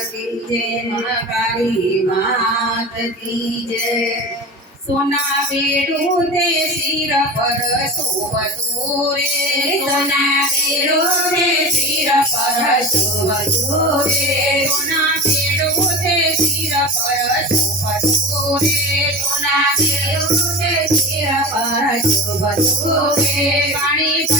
કી જય મહાકાળી માત કી જય સોના બેડું તે શિર પર શોભતું રે સોના બેડું તે શિર પર શોભતું રે સોના બેડું તે શિર પર શોભતું રે સોના બેડું તે શિર પર શોભતું રે પાણી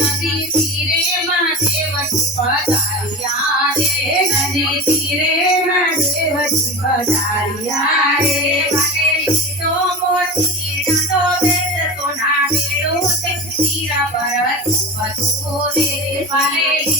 नदी तीरे महादेव पदारिया रे नदी तीरे महादेव पदारिया रे भले तो मोती तो वेद तो ना मेरे तीरा पर रे भले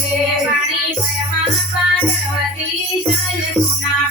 શોભતું રે પાણી ભરવા પાર્વતી જાય સોના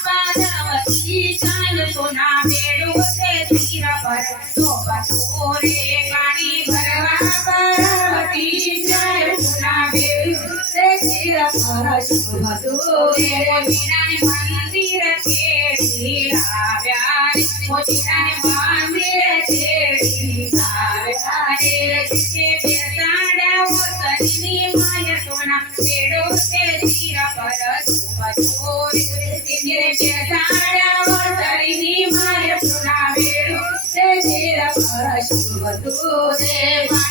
મંદિર કેડી આવ્યા મોતીરાને મંદિર કેડી આવ્યા રે જીતે બેસાડ્યા ઓસરીની માય સોના બેડું તે શિર પર શોભતું રે જીતે બેસાડ્યા ઓસરીની માય સોના બેડું તે શિર પર શોભતું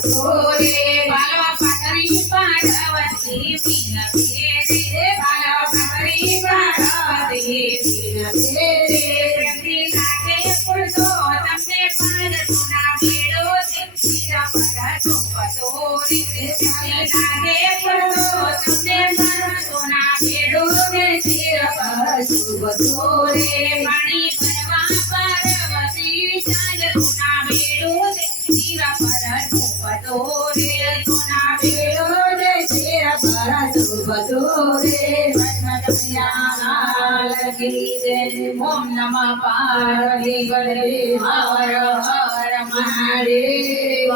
Sobre, para la patria, para la patria, ध्रुव सूरे मणि परवा पार्वती चंद्र गुना बेड़ो दे शिव पर ध्रुव तोरे गुना बेड़ो दे शिव पर ध्रुव तोरे ओम नमः पार्वती हर हर महादेव